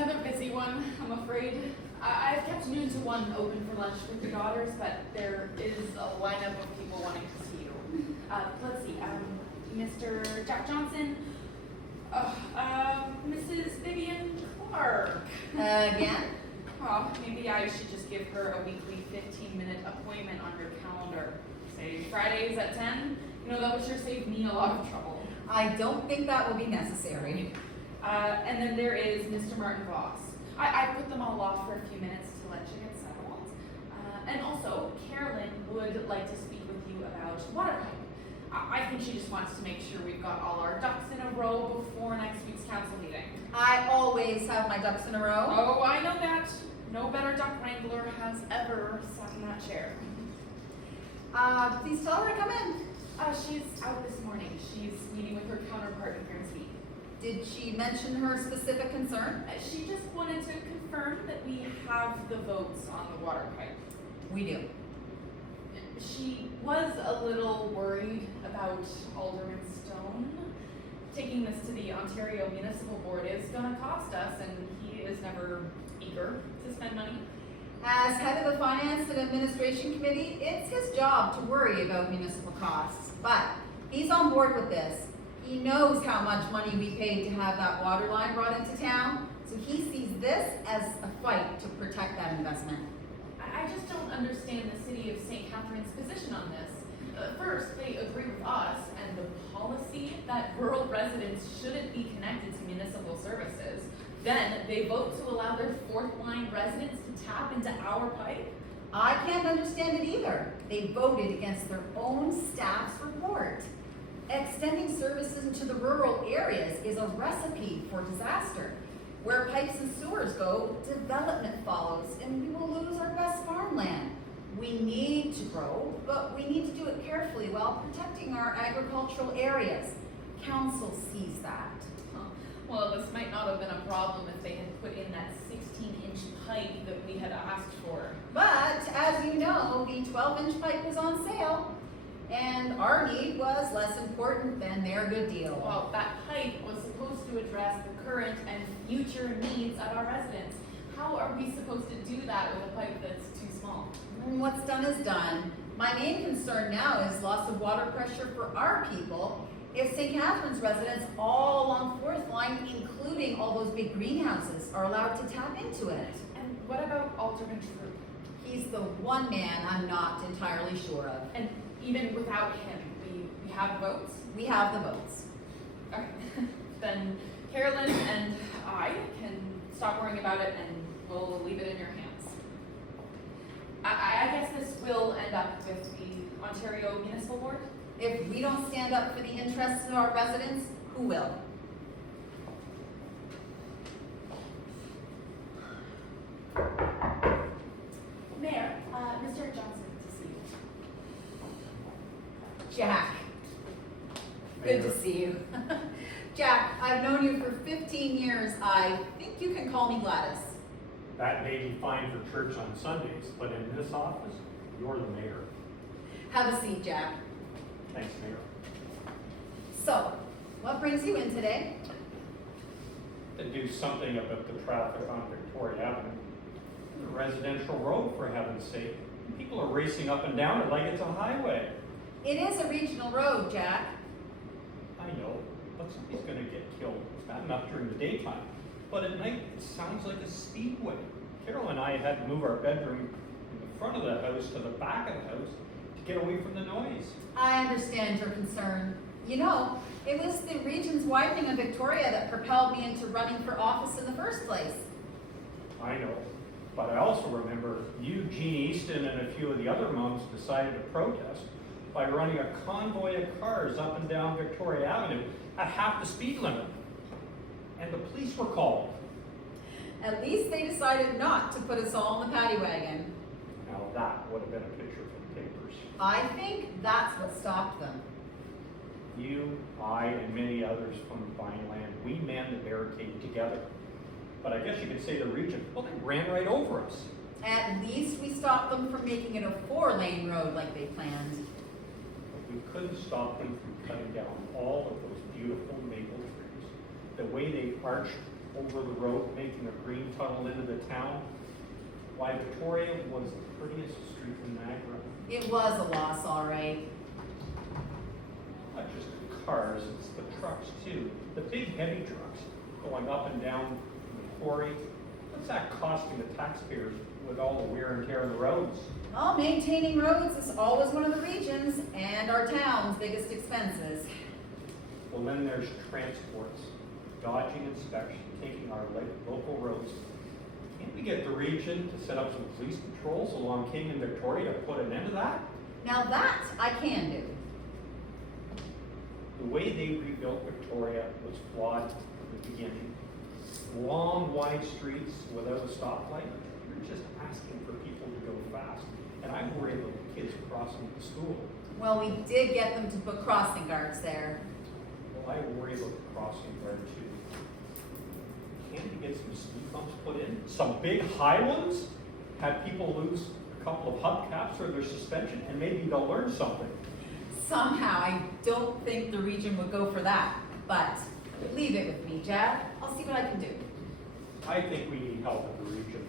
another busy one, I'm afraid. I've kept noon to 1 open for lunch with your daughters, but there is a lineup of people wanting to see you. Let's see, Mr. Jack Johnson, Mrs. Vivienne Clarke. Again? Oh, maybe I should just give her a weekly 15-minute appointment on your calendar. Say Fridays at 10. You know, that would sure save me a lot of trouble. I don't think that will be necessary. And then there is Mr. Martin Voss. I put them all off for a few minutes to let you get settled. And also, Carolyn would like to speak with you about water pipe. I think she just wants to make sure we've got all our ducks in a row before next week's council meeting. I always have my ducks in a row. Oh, I know that. No better duck wrangler has ever sat in that chair. Please tell her to come in. She's out this morning. She's meeting with her counterpart in Prins. Did she mention her specific concern? She just wanted to confirm that we have the votes on the water pipe. We do. She was a little worried about Alderman Stone. Taking this to the Ontario Municipal Board is going to cost us, and he is never eager to spend money. As head of the Finance and Administration Committee, it's his job to worry about municipal costs. But he's on board with this. He knows how much money we paid to have that water line brought into town, so he sees this as a fight to protect that investment. I just don't understand the city of St. Catharines' position on this. First, they agree with us and the policy that rural residents shouldn't be connected to municipal services. Then they vote to allow their fourth line residents to tap into our pipe. I can't understand it either. They voted against their own staff's report. Extending services into the rural areas is a recipe for disaster. Where pipes and sewers go, development follows, and we will lose our best farmland. We need to grow, but we need to do it carefully while protecting our agricultural areas. Council sees that. Well, this might not have been a problem if they had put in that 16-inch pipe that we had asked for. But, as you know, the 12-inch pipe was on sale. And our need was less important than their good deal. Well, that pipe was supposed to address the current and future needs of our residents. How are we supposed to do that with a pipe that's too small? What's done is done. My main concern now is loss of water pressure for our people. If St. Catharines residents all along 4th Line, including all those big greenhouses, are allowed to tap into it. And what about Alderman Troop? He's the one man I'm not entirely sure of. And even without him, we have votes? We have the votes. Okay. Then Carolyn and I can stop worrying about it and we'll leave it in your hands. I guess this will end up with the Ontario Municipal Board? If we don't stand up for the interests of our residents, who will? Mayor, Mr. Johnson to see you. Jack. Good to see you. Jack, I've known you for 15 years. I think you can call me Gladys. That may be fine for church on Sundays, but in this office, you're the mayor. Have a seat, Jack. Thanks, Mayor. So, what brings you in today? To do something about the traffic on Victoria Avenue. A residential road, for heaven's sake. People are racing up and down it like it's a highway. It is a regional road, Jack. I know, but somebody's gonna get killed. It's bad enough during the daytime. But at night, it sounds like a speedway. Carol and I had to move our bedroom from the front of the house to the back of the house to get away from the noise. I understand your concern. You know, it was the region's widening of Victoria that propelled me into running for office in the first place. I know, but I also remember you, Jean Easton, and a few of the other moms decided to protest by running a convoy of cars up and down Victoria Avenue at half the speed limit. And the police were called. At least they decided not to put us all in the paddy wagon. Now that would have been a picture for the papers. I think that's what stopped them. You, I, and many others from Vineland, we manned the barricade together. But I guess you could say the region, well, they ran right over us. At least we stopped them from making it a 4-lane road like they planned. But we couldn't stop them from cutting down all of those beautiful maple trees. The way they arched over the road, making a green tunnel into the town. Why, Victoria was the prettiest street in Niagara. It was a loss, all right. Not just the cars, it's the trucks too. The big heavy trucks going up and down the quarry. What's that costing the taxpayers with all the wear and tear on the roads? Well, maintaining roads is always one of the region's and our town's biggest expenses. Well, then there's transports, dodging inspection, taking our local roads. Can't we get the region to set up some police patrols along King and Victoria to put an end to that? Now that I can do. The way they rebuilt Victoria was flawed from the beginning. Long, wide streets without a stoplight. You're just asking for people to go fast. And I worry about the kids crossing to school. Well, we did get them to put crossing guards there. Well, I worry about the crossing guard too. Can't we get some speed bumps put in? Some big high ones? Have people lose a couple of hubcaps or their suspension, and maybe they'll learn something. Somehow, I don't think the region would go for that, but leave it with me, Jack. I'll see what I can do. I think we need help at the region.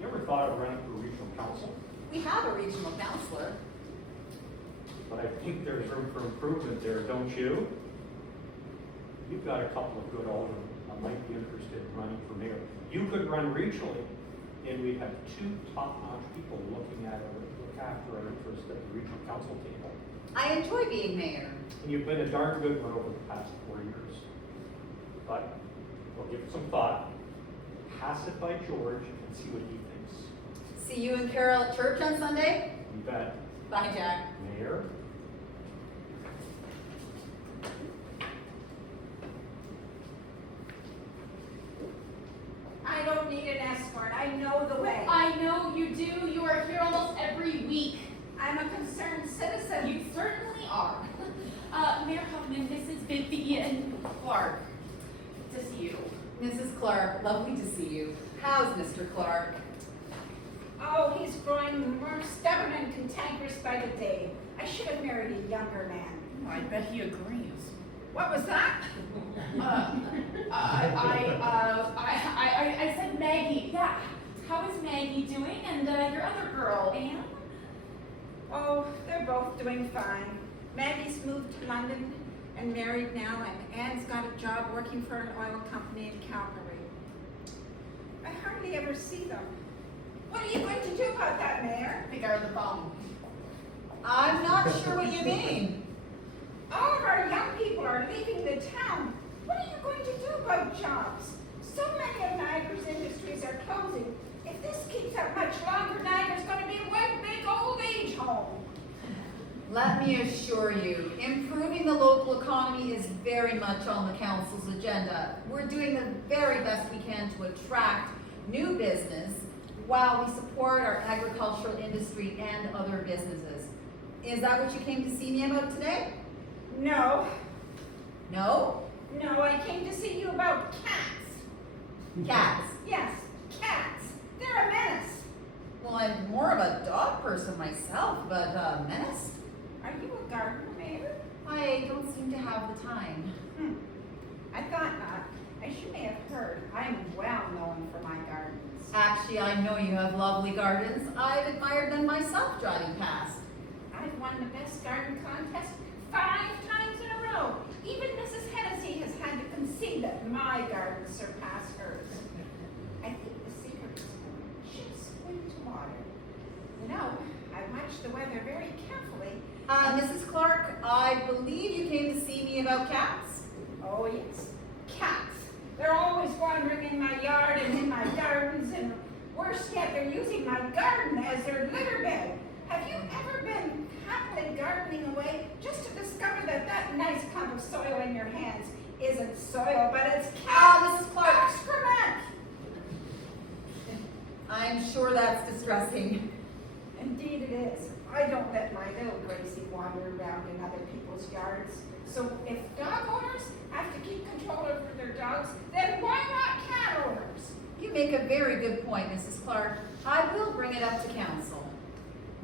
You ever thought of running for regional council? We have a regional counselor. But I think there's room for improvement there, don't you? You've got a couple of good aldermen that might be interested in running for mayor. You could run regionally, and we'd have two top-notch people looking look after our interests at the regional council table. I enjoy being mayor. And you've been a darn good one over the past 4 years. But we'll give it some thought, pass it by George, and see what he thinks. See you and Carol at church on Sunday? You bet. Bye, Jack. Mayor? I don't need an escort. I know the way. I know you do. You are here almost every week. I'm a concerned citizen. You certainly are. Mayor Huffman, this is Vivienne Clarke. To see you. Mrs. Clarke, lovely to see you. How's Mr. Clarke? Oh, he's growing more stubborn and cantankerous by the day. I should have married a younger man. I bet he agrees. What was that? I said Maggie. Yeah. How is Maggie doing? And your other girl, Anne? Oh, they're both doing fine. Maggie's moved to London and married now, and Anne's got a job working for an oil company in Calgary. I hardly ever see them. What are you going to do about that, Mayor? Pick her the phone. I'm not sure what you mean. All of our young people are leaving the town. What are you going to do about jobs? So many of Niagara's industries are closing. If this keeps up much longer, Niagara's going to be one big old age home. Let me assure you, improving the local economy is very much on the council's agenda. We're doing the very best we can to attract new business while we support our agricultural industry and other businesses. Is that what you came to see me about today? No, No? no, I came to see you about cats. Cats. Yes, cats. They're a menace. Well, I'm more of a dog person myself, but menace? Are you a gardener, Mayor? I don't seem to have the time. I thought not. As you may have heard, I'm well known for my gardens. Actually, I know you have lovely gardens. I've admired them myself driving past. I've won the best garden contest 5 times in a row. Even Mrs. Hennessy has had to concede that my gardens surpass hers. I think the secret is just into water. You know, I watch the weather very carefully. Mrs. Clarke, I believe you came to see me about cats? Oh yes, cats. They're always wandering in my yard and in my gardens, and worse yet, they're using my garden as their litter bed. Have you ever been happily gardening away just to discover that that nice clump of soil in your hands isn't soil, but it's cat Mrs. Clarke. excrement? I'm sure that's distressing. Indeed it is. I don't let my little Gracie wander around in other people's yards. So if dog owners have to keep control over their dogs, then why not cat owners? You make a very good point, Mrs. Clarke. I will bring it up to council.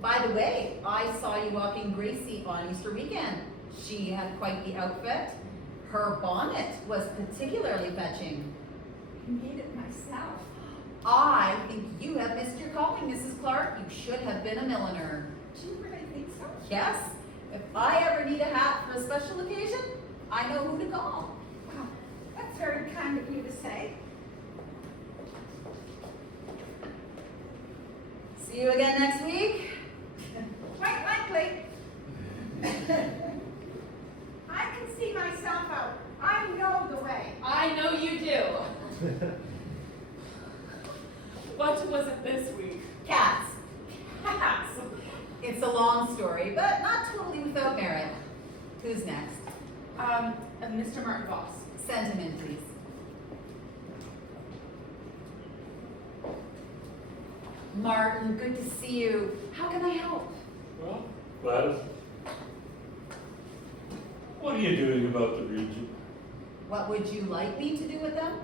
By the way, I saw you walking Gracie on Easter weekend. She had quite the outfit. Her bonnet was particularly fetching. made it myself. I think you have missed your calling, Mrs. Clarke. You should have been a milliner. Do you really think so? Yes, if I ever need a hat for a special occasion, I know who to call. Well, that's very kind of you to say. See you again next week. Quite likely. I can see myself out. I know the way. I know you do. What was it this week? Cats. Cats. It's a long story, but not totally without merit. Who's next? Mr. Martin Voss. Send him in, please. Martin, good to see you. How can I help? Well, Gladys, what are you doing about the region? What would you like me to do with them?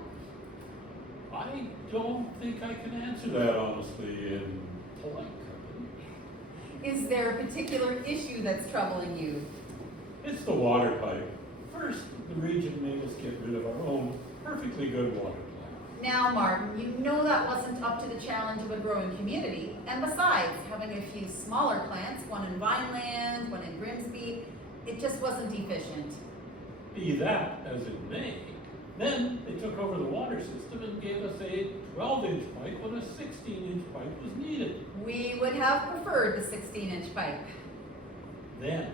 I don't think I can answer that honestly in polite company. Is there a particular issue that's troubling you? It's the water pipe. First, the region made us get rid of our own perfectly good water plant. Now, Martin, you know that wasn't up to the challenge of a growing community. And besides, having a few smaller plants, one in Vineland, one in Grimsby, it just wasn't efficient. Be that as it may, then they took over the water system and gave us a 12-inch pipe when a 16-inch pipe was needed. We would have preferred the 16-inch pipe. Then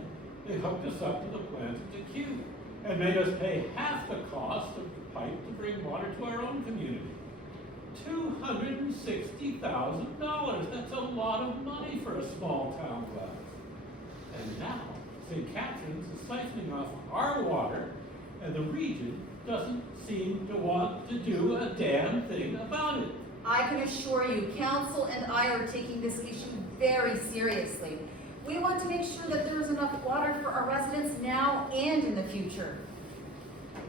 they hooked us up to the plant at the queue and made us pay half the cost of the pipe to bring water to our own community. $260,000. That's a lot of money for a small town, Gladys. And now St. Catharines is siphoning off our water, and the region doesn't seem to want to do a damn thing about it. I can assure you, council and I are taking this issue very seriously. We want to make sure that there is enough water for our residents now and in the future.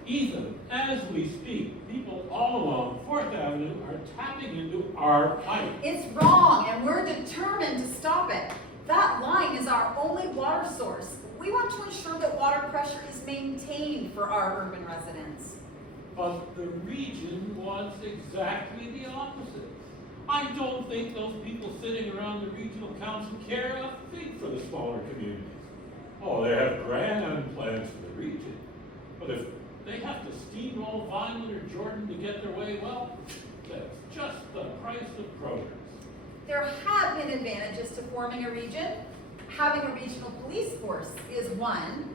Even as we speak, people all along 4th Avenue are tapping into our pipe. It's wrong, and we're determined to stop it. That line is our only water source. We want to ensure that water pressure is maintained for our urban residents. But the region wants exactly the opposite. I don't think those people sitting around the regional council care a fig for the smaller communities. Oh, they have grand plans for the region. But if they have to steamroll Vineland or Jordan to get their way, well, that's just the price of progress. There have been advantages to forming a region. Having a regional police force is one.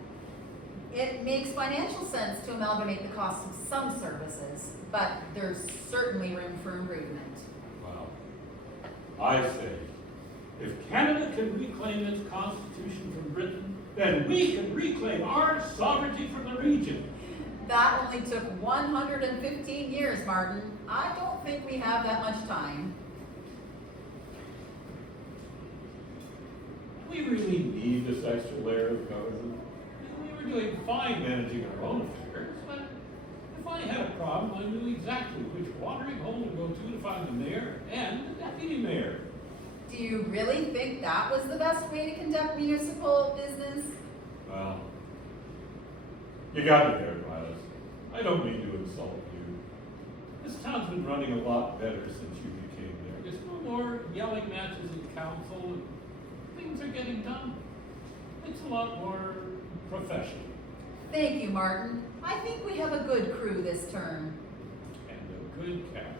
It makes financial sense to amalgamate the cost of some services, but there's certainly room for improvement. Well, I say, if Canada can reclaim its constitution from Britain, then we can reclaim our sovereignty from the region. That only took 115 years, Martin. I don't think we have that much time. Do we really need this extra layer of government? We were doing fine managing our own affairs, but if I had a problem, I knew exactly which watering hole to go to find the mayor and the deputy mayor. Do you really think that was the best way to conduct municipal business? Well, you got me there, Gladys. I don't mean to insult you. This town's been running a lot better since you became there. There's no more yelling matches in council, and things are getting done. It's a lot more professional. Thank you, Martin. I think we have a good crew this term. And a good captain.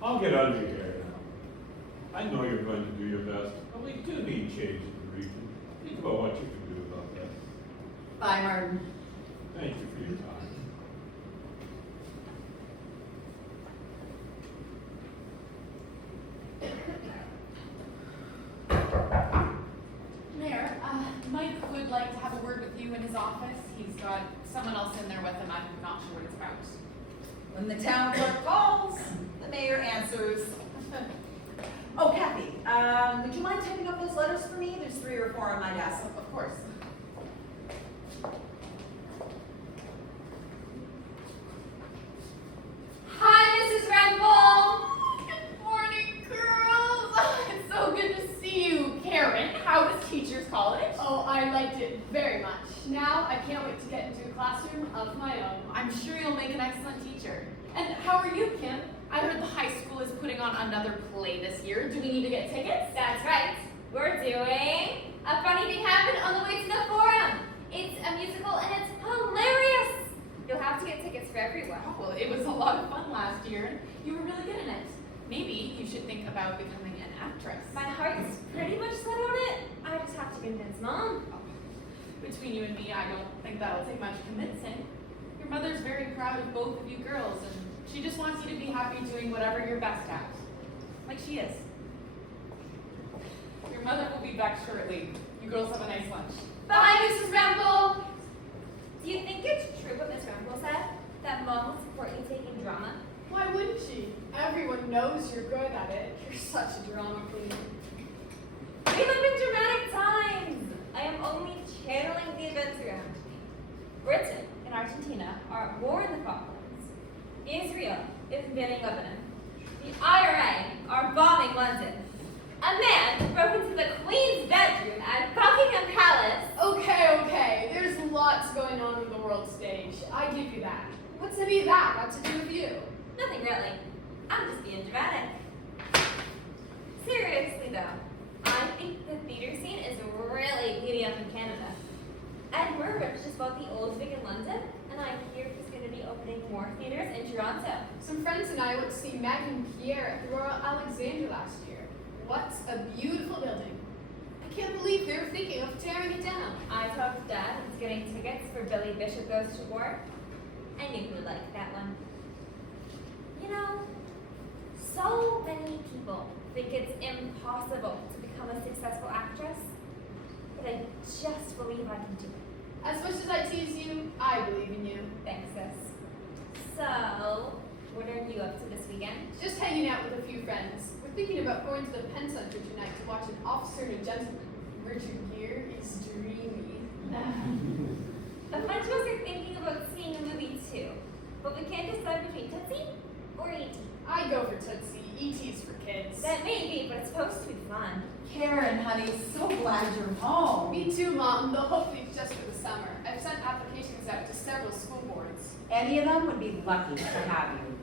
I'll get out of your hair now. I know you're going to do your best, but we do need change in the region. Think about what you can do about that. Bye, Martin. Thank you for your time. Mayor, Mike would like to have a word with you in his office. He's got someone else in there with him. I'm not sure what it's about. When the town clerk calls, the mayor answers. Oh, Kathy, would you mind typing up those letters for me? There's 3 or 4 on my desk. Of course. Hi, Mrs. Rempel. Good morning, girls. It's so good to see you. Karen, how was Teachers College? Oh, I liked it very much. Now I can't wait to get into a classroom of my own. I'm sure you'll make an excellent teacher. And how are you, Kim? I heard the high school is putting on another play this year. Do we need to get tickets? That's right. We're doing A Funny Thing Happened on the Way to the Forum. It's a musical and it's hilarious. You'll have to get tickets for everyone. Oh, well, it was a lot of fun last year. You were really good in it. Maybe you should think about becoming an actress. My heart's pretty much set on it. I just have to convince Mom. Between you and me, I don't think that'll take much convincing. Your mother's very proud of both of you girls, and she just wants you to be happy doing whatever you're best at. Like she is. Your mother will be back shortly. You girls have a nice lunch. Bye, Mrs. Rempel. Do you think it's true what Miss Rempel said? That Mom will support you taking drama? Why wouldn't she? Everyone knows you're good at it. You're such a drama queen. We live in dramatic times. I am only channeling the events around me. Britain and Argentina are at war in the Falklands. Israel is invading Lebanon. The IRA are bombing London. A man broke into the Queen's bedroom at Buckingham Palace. Okay. There's lots going on in the world stage. I give you that. What's any of that got to do with you? Nothing really. I'm just being dramatic. Seriously though, I think the theater scene is really heating up in Canada. Ed Murrich just bought the Old Vic in London, and I hear he's going to be opening more theaters in Toronto. Some friends and I went to see Meg and Pierre at the Royal Alexandra last year. What a beautiful building. I can't believe they were thinking of tearing it down. I talked to Dad into getting tickets for Billy Bishop Goes to War. I knew he would like that one. You know, so many people think it's impossible to become a successful actress, but I just believe I can do it. As much as I tease you, I believe in you. Thanks, sis. So, what are you up to this weekend? Just hanging out with a few friends. We're thinking about going to the Penn Center tonight to watch An Officer and a Gentleman. Richard Gere is dreamy. A bunch of us are thinking about seeing a movie too, but we can't decide between Tootsie or E.T. I go for Tootsie. E.T.'s for kids. That may be, but it's supposed to be fun. Karen, honey, so glad you're home. Me too, Mom, though hopefully it's just for the summer. I've sent applications out to several school boards. Any of them would be lucky to have you.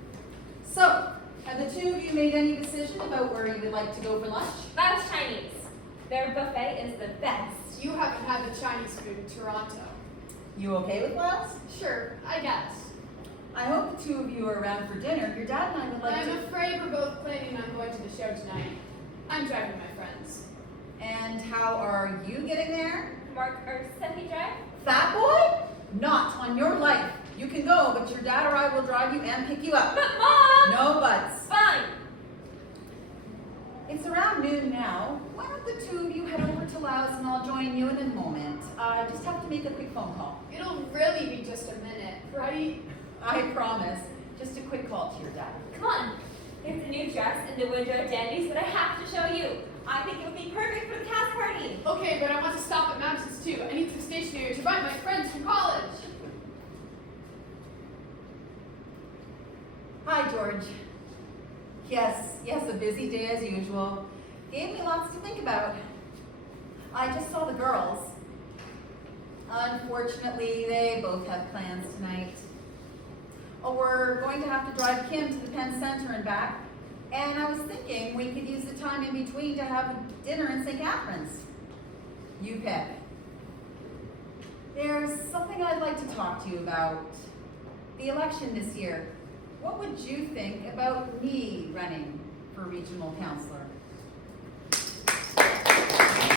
So, have the two of you made any decision about where you would like to go for lunch? That's Chinese. Their buffet is the best. You haven't had the Chinese food in Toronto. You okay with Wells? Sure, I guess. I hope the two of you are around for dinner. Your dad and I would like I'm to... afraid we're both planning on going to the show tonight. I'm driving my friends. And how are you getting there? Mark or said he drive? Fat boy? Not on your life. You can go, but your dad or I will drive you and pick you up. But Mom! No buts. Fine. It's around noon now. Why don't the two of you head over to Laos and I'll join you in a moment. I just have to make a quick phone call. It'll really be just a minute, right? I promise. Just a quick call to your dad. Come on. There's a new dress in the window dandies that I have to show you. I think it would be perfect for the cast party. Okay, but I want to stop at Madison's too. I need some stationery to buy my friends from college. Hi, George. Yes, a busy day as usual. Gave me lots to think about. I just saw the girls. Unfortunately, they both have plans tonight. Oh, we're going to have to drive Kim to the Penn Center and back. And I was thinking we could use the time in between to have dinner in St. Catharines. You pick. There's something I'd like to talk to you about. The election this year. What would you think about me running for regional councillor?